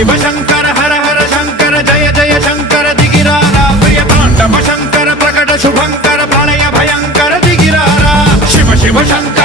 शिव शंकर हर हर शंकर जय जय शंकर दिगिरारा प्रिय तांडव शंकर प्रकट शुभंकर प्रलय भयंकर दिगिरारा शिव शिव शंकर